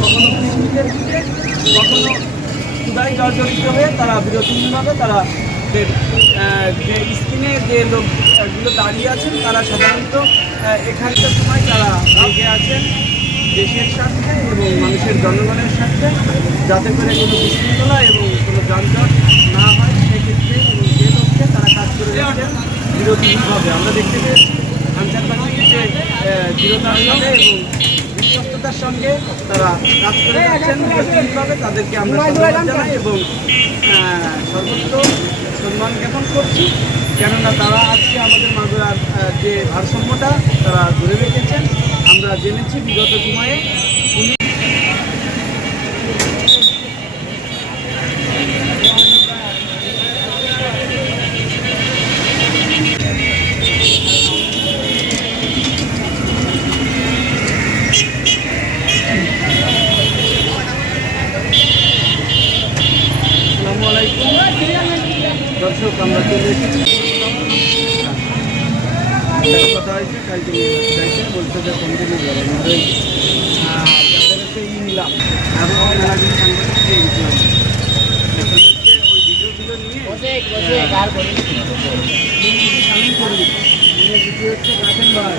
কখনো পিকনিকের দিকে, কখনো ক্ষুধায় জর্জরিত হয়ে তারা বিরতিহীনভাবে তারা যে স্ক্রিনে যে লোকগুলো দাঁড়িয়ে আছেন তারা সাধারণত এখানকার সময় তারা লেগে আছেন দেশের স্বার্থে এবং মানুষের জনগণের স্বার্থে, যাতে করে কোনো বিশৃঙ্খলা এবং কোনো যানজট না হয় সেক্ষেত্রে, এবং যে লক্ষ্যে তারা কাজ করে যাচ্ছেন বিরতিহীনভাবে। আমরা দেখতে পেয়েছি আনসারবাদী যে দৃঢ়তার সাথে এবং বিশ্বস্ততার সঙ্গে তারা কাজ করে যাচ্ছেন বিরতিহীনভাবে, তাদেরকে আমরা ধন্যবাদ জানাই এবং সর্বোচ্চ সম্মান জ্ঞাপন করছি, কেননা তারা আজকে আমাদের মাগুরার যে ভারসাম্যটা তারা ধরে রেখেছেন। আমরা জেনেছি বিগত সময়ে পুলিশ দর্শক আমরা চলে এসেছি কথা হয়েছে, কালকে চাইছে বলছে যে কমিটি যাবে যাদের হচ্ছে নিলাম এবং মেলাগুলি সাংবাদিক দিয়ে গেছিলাম ওই ভিডিওগুলো নিয়ে সামিল করবি কিছু হচ্ছে কাছেন ভাই